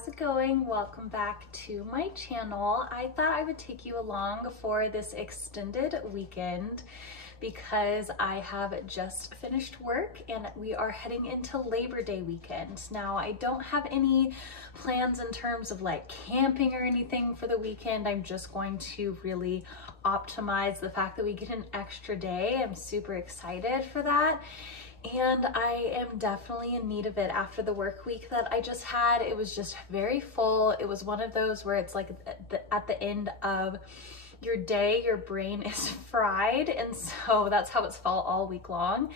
how's it going? Welcome back to my channel. I thought I would take you along for this extended weekend because I have just finished work and we are heading into Labor Day weekend. Now, I don't have any plans in terms of like camping or anything for the weekend. I'm just going to really optimize the fact that we get an extra day. I'm super excited for that. And I am definitely in need of it after the work week that I just had. It was just very full. It was one of those where it's like at the end of your day, your brain is fried. And so that's how it's felt all week long.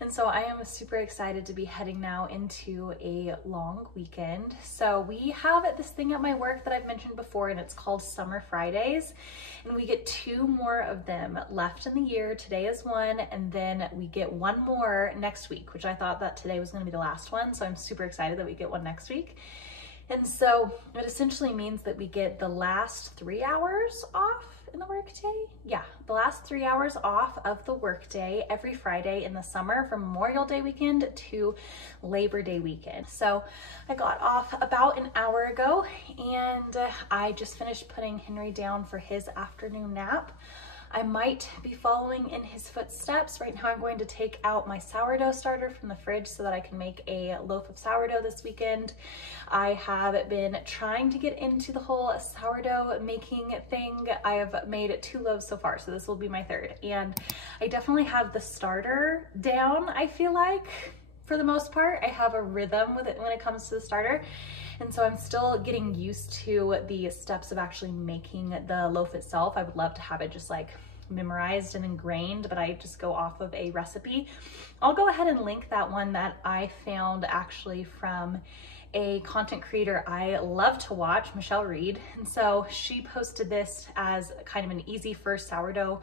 And so I am super excited to be heading now into a long weekend. So we have this thing at my work that I've mentioned before, and it's called Summer Fridays. And we get 2 more of them left in the year. Today is one, and then we get 1 more next week, which I thought that today was going to be the last one. So I'm super excited that we get one next week. And so it essentially means that we get the last 3 hours off in the workday. Yeah, the last 3 hours off of the workday every Friday in the summer from Memorial Day weekend to Labor Day weekend. So I got off about an hour ago and I just finished putting Henry down for his afternoon nap. I might be following in his footsteps. Right now I'm going to take out my sourdough starter from the fridge so that I can make a loaf of sourdough this weekend. I have been trying to get into the whole sourdough making thing. I have made 2 loaves so far, so this will be my 3rd. And I definitely have the starter down, I feel like. For the most part, I have a rhythm with it when it comes to the starter. And so I'm still getting used to the steps of actually making the loaf itself. I would love to have it just like memorized and ingrained, but I just go off of a recipe. I'll go ahead and link that one that I found actually from a content creator I love to watch, Michelle Reed. And so she posted this as kind of an easy first sourdough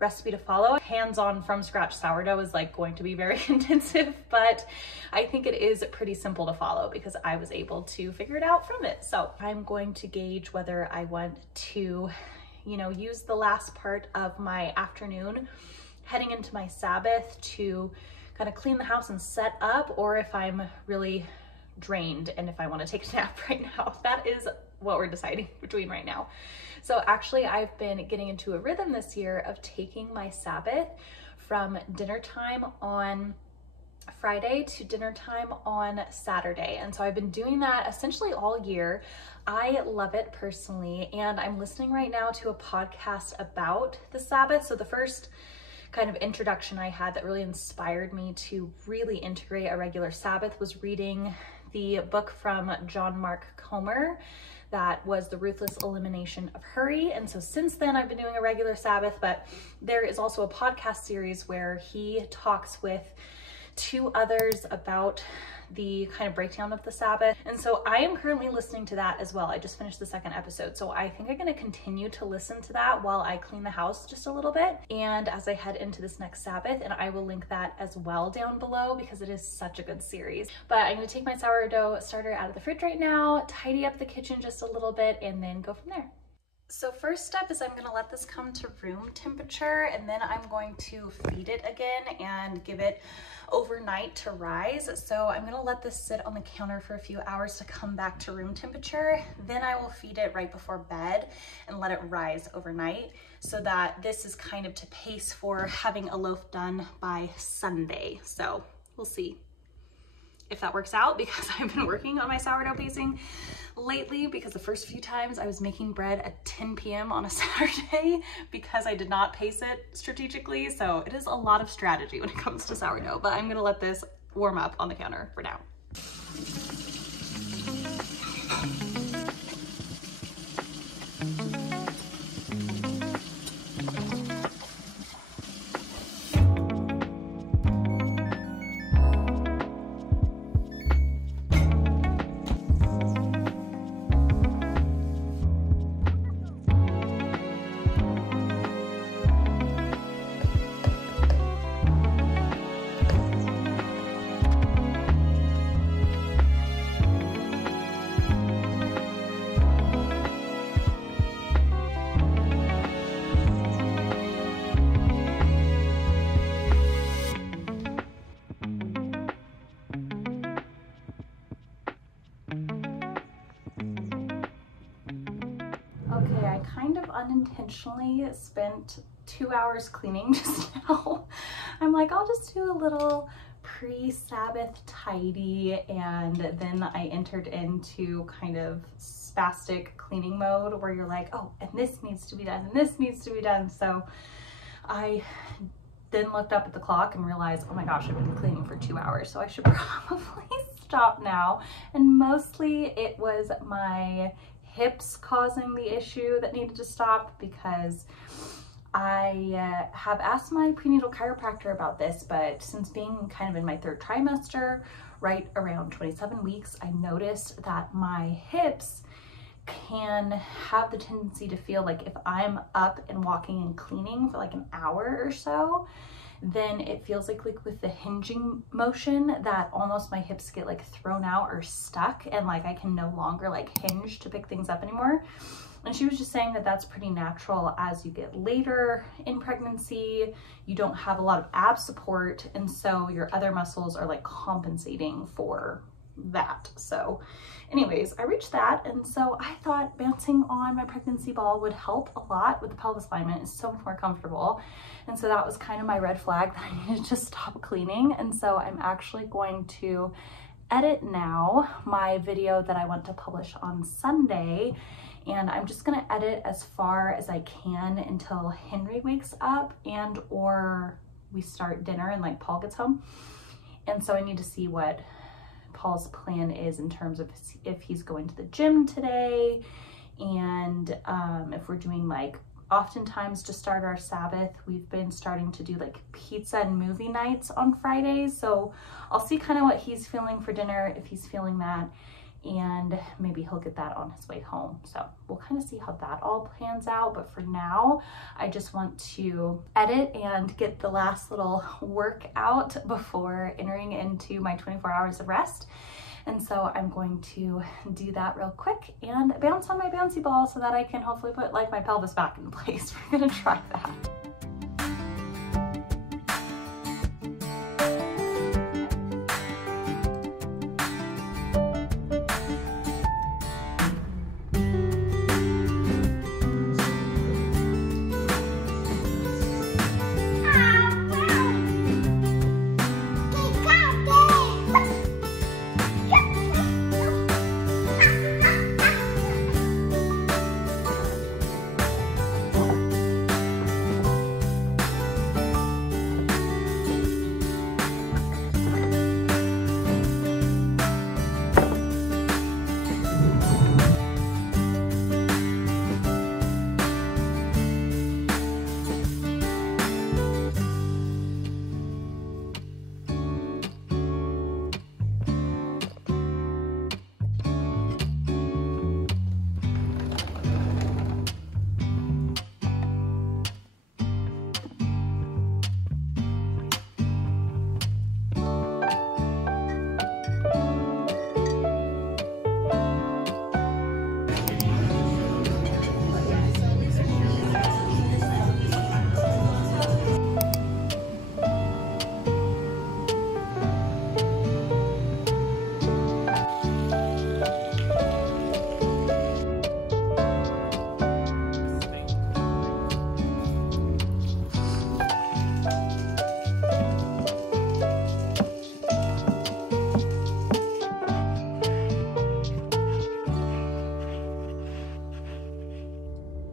recipe to follow. Hands-on from scratch sourdough is like going to be very intensive, but I think it is pretty simple to follow because I was able to figure it out from it. So I'm going to gauge whether I want to, use the last part of my afternoon heading into my Sabbath to kind of clean the house and set up, or if I'm really drained and if I want to take a nap right now. That is what we're deciding between right now. So actually I've been getting into a rhythm this year of taking my Sabbath from dinner time on Friday to dinner time on Saturday. And so I've been doing that essentially all year. I love it personally. And I'm listening right now to a podcast about the Sabbath. So the first kind of introduction I had that really inspired me to really integrate a regular Sabbath was reading the book from John Mark Comer that was The Ruthless Elimination of Hurry. And so since then I've been doing a regular Sabbath, but there is also a podcast series where he talks with 2 others about the kind of breakdown of the Sabbath. And so I am currently listening to that as well. I just finished the 2nd episode. So I think I'm going to continue to listen to that while I clean the house just a little bit. And as I head into this next Sabbath, and I will link that as well down below because it is such a good series. But I'm going to take my sourdough starter out of the fridge right now, tidy up the kitchen just a little bit, and then go from there. So first step is I'm going to let this come to room temperature, and then I'm going to feed it again and give it overnight to rise. So I'm going to let this sit on the counter for a few hours to come back to room temperature. Then I will feed it right before bed and let it rise overnight so that this is kind of to pace for having a loaf done by Sunday. So we'll see if that works out because I've been working on my sourdough pacing lately because the first few times I was making bread at 10 p.m. on a Saturday because I did not pace it strategically. So it is a lot of strategy when it comes to sourdough, but I'm gonna let this warm up on the counter for now. intentionally spent 2 hours cleaning just now. I'm like, I'll just do a little pre-Sabbath tidy, and then I entered into kind of spastic cleaning mode where you're like, oh, and this needs to be done, and this needs to be done. So I then looked up at the clock and realized, oh my gosh, I've been cleaning for 2 hours, so I should probably stop now. And mostly it was my hips causing the issue that needed to stop, because I have asked my prenatal chiropractor about this, but since being kind of in my 3rd trimester, right around 27 weeks, I noticed that my hips can have the tendency to feel like if I'm up and walking and cleaning for like an hour or so, then it feels like with the hinging motion that almost my hips get like thrown out or stuck, and like I can no longer like hinge to pick things up anymore. And she was just saying that that's pretty natural as you get later in pregnancy. You don't have a lot of ab support, and so your other muscles are like compensating for that. So anyways, I reached that, and so I thought bouncing on my pregnancy ball would help a lot with the pelvis alignment. It's so much more comfortable. And so that was kind of my red flag that I needed to stop cleaning. And so I'm actually going to edit now my video that I want to publish on Sunday, and I'm just gonna edit as far as I can until Henry wakes up and or we start dinner and like Paul gets home. And so I need to see what Paul's plan is in terms of if he's going to the gym today, and if we're doing like, oftentimes to start our Sabbath, we've been starting to do like pizza and movie nights on Fridays. So I'll see kind of what he's feeling for dinner, if he's feeling that, and maybe he'll get that on his way home. So we'll kind of see how that all plans out. But for now, I just want to edit and get the last little work out before entering into my 24 hours of rest. And so I'm going to do that real quick and bounce on my bouncy ball so that I can hopefully put like my pelvis back in place. We're gonna try that.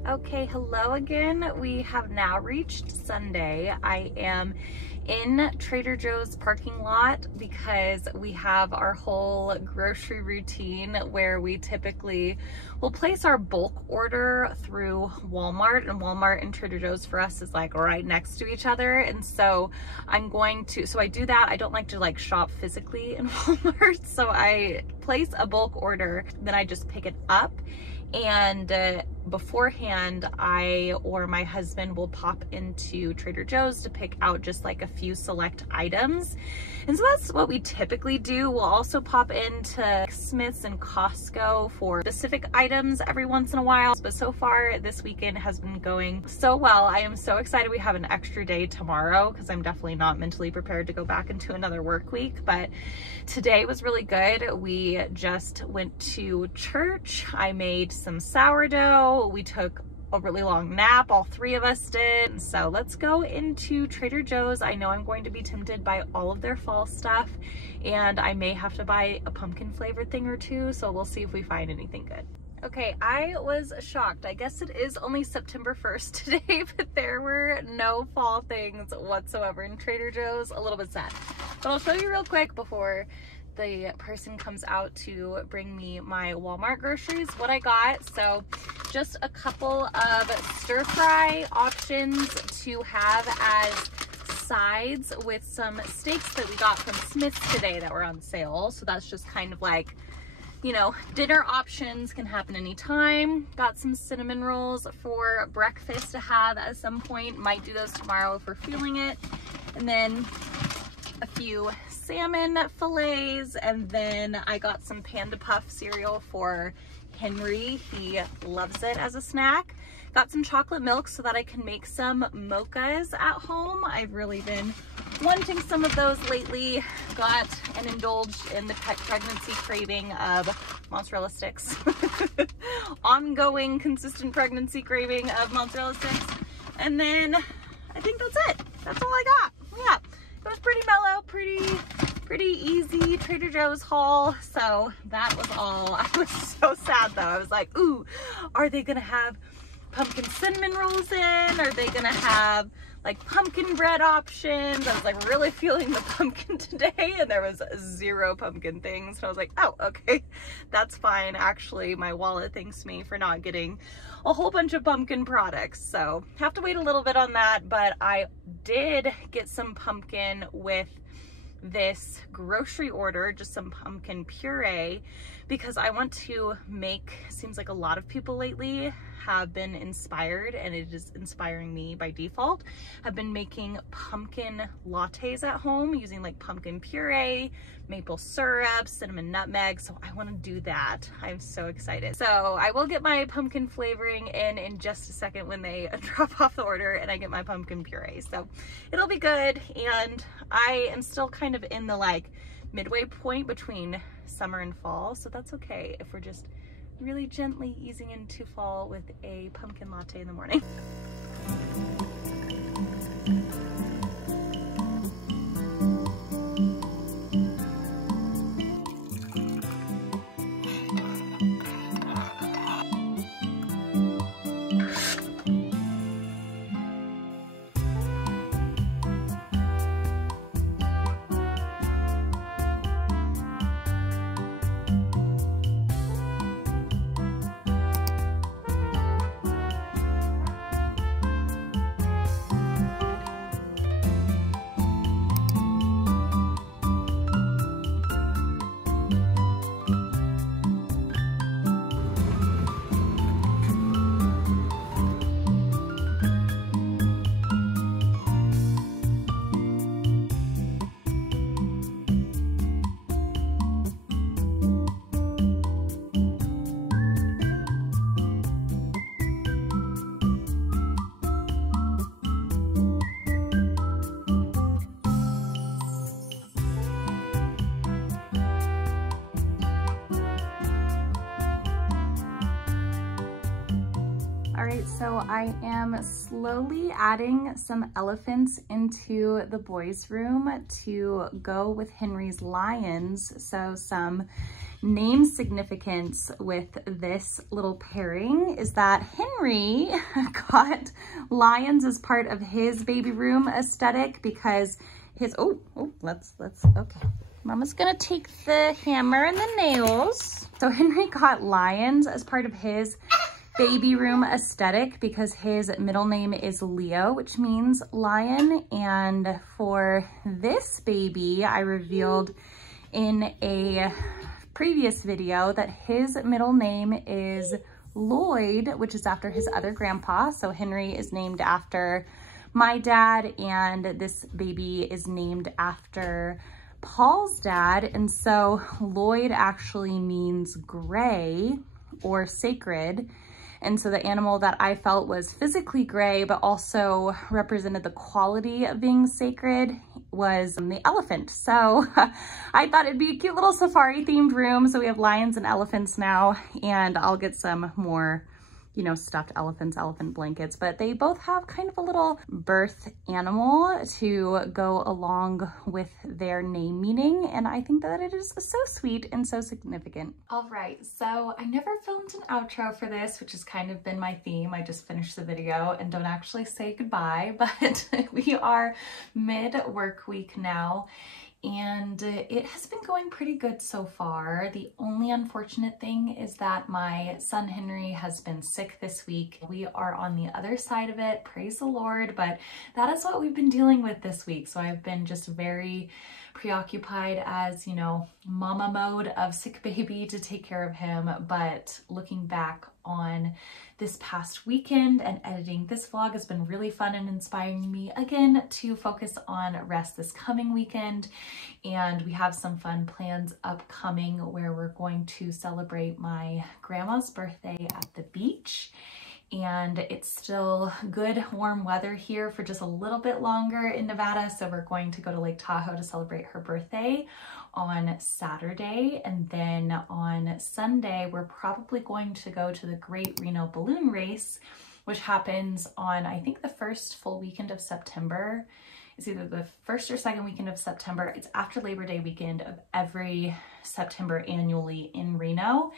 Okay, hello again. We have now reached Sunday. I am in Trader Joe's parking lot because we have our whole grocery routine where we typically will place our bulk order through Walmart, and Walmart and Trader Joe's for us is like right next to each other. And so I do that. I don't like to like shop physically in Walmart. So I place a bulk order, then I just pick it up. And beforehand, I or my husband will pop into Trader Joe's to pick out just like a few select items. And so that's what we typically do. We'll also pop into Smith's and Costco for specific items every once in a while. But so far this weekend has been going so well. I am so excited we have an extra day tomorrow because I'm definitely not mentally prepared to go back into another work week. But today was really good. We just went to church. I made some sourdough. We took a really long nap. All three of us did. So let's go into Trader Joe's. I know I'm going to be tempted by all of their fall stuff, and I may have to buy a pumpkin flavored thing or two. So we'll see if we find anything good. Okay, I was shocked. I guess it is only September 1st today, but there were no fall things whatsoever in Trader Joe's. A little bit sad. But I'll show you real quick before the person comes out to bring me my Walmart groceries what I got. So just a couple of stir fry options to have as sides with some steaks that we got from Smith's today that were on sale. So that's just kind of like, you know, dinner options, can happen anytime. Got some cinnamon rolls for breakfast to have at some point. Might do those tomorrow if we're feeling it. And then a few salmon fillets. And then I got some Panda Puff cereal for Henry. He loves it as a snack. Got some chocolate milk so that I can make some mochas at home. I've really been wanting some of those lately. Got and indulged in the pregnancy craving of mozzarella sticks. Ongoing, consistent pregnancy craving of mozzarella sticks. And then I think that's it. That's all I got. Yeah, it was pretty mellow, pretty easy Trader Joe's haul. So that was all. I was so sad though. I was like, ooh, are they gonna have pumpkin cinnamon rolls in? Are they gonna have like pumpkin bread options? I was like really feeling the pumpkin today, and there was zero pumpkin things. So I was like, oh, okay, that's fine. Actually, my wallet thanks me for not getting a whole bunch of pumpkin products. So have to wait a little bit on that, but I did get some pumpkin with this grocery order, just some pumpkin puree, because I want to make, seems like a lot of people lately have been inspired, and it is inspiring me by default. I've been making pumpkin lattes at home using like pumpkin puree, maple syrup, cinnamon nutmeg. So I want to do that. I'm so excited. So I will get my pumpkin flavoring in just a second when they drop off the order and I get my pumpkin puree. So it'll be good. And I am still kind of in the like midway point between summer and fall. So that's okay if we're just really gently easing into fall with a pumpkin latte in the morning. All right, so I am slowly adding some elephants into the boys' room to go with Henry's lions. So some name significance with this little pairing is that Henry got lions as part of his baby room aesthetic because his, okay. Mama's gonna take the hammer and the nails. So Henry got lions as part of his baby room aesthetic because his middle name is Leo, which means lion. And for this baby, I revealed in a previous video that his middle name is Lloyd, which is after his other grandpa. So Henry is named after my dad, and this baby is named after Paul's dad. And so Lloyd actually means gray or sacred. And so the animal that I felt was physically gray, but also represented the quality of being sacred, was the elephant. So I thought it'd be a cute little safari themed room. So we have lions and elephants now, and I'll get some more you know, stuffed elephants, elephant blankets, but they both have kind of a little birth animal to go along with their name meaning. And I think that it is so sweet and so significant. All right, so I never filmed an outro for this, which has kind of been my theme. I just finished the video and don't actually say goodbye, but we are mid-work week now. And it has been going pretty good so far. The only unfortunate thing is that my son Henry has been sick this week. We are on the other side of it, praise the Lord, but that is what we've been dealing with this week. So I've been just very preoccupied as, you know, mama mode of sick baby to take care of him. But looking back on this past weekend and editing this vlog has been really fun and inspiring me again to focus on rest this coming weekend. And we have some fun plans upcoming where we're going to celebrate my grandma's birthday at the beach. And it's still good warm weather here for just a little bit longer in Nevada. So we're going to go to Lake Tahoe to celebrate her birthday on Saturday. And then on Sunday, we're probably going to go to the Great Reno Balloon Race, which happens on, I think, the first full weekend of September. It's either the first or second weekend of September. It's after Labor Day weekend of every September annually in Reno.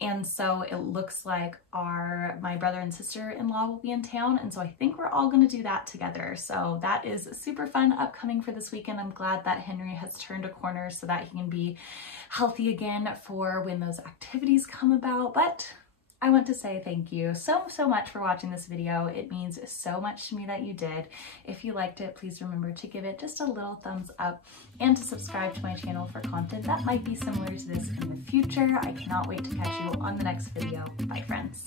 And so it looks like my brother and sister-in-law will be in town. And so I think we're all going to do that together. So that is super fun upcoming for this weekend. I'm glad that Henry has turned a corner so that he can be healthy again for when those activities come about. But I want to say thank you so much for watching this video. It means so much to me that you did. If you liked it, please remember to give it just a little thumbs up and to subscribe to my channel for content that might be similar to this in the future. I cannot wait to catch you on the next video. Bye, friends.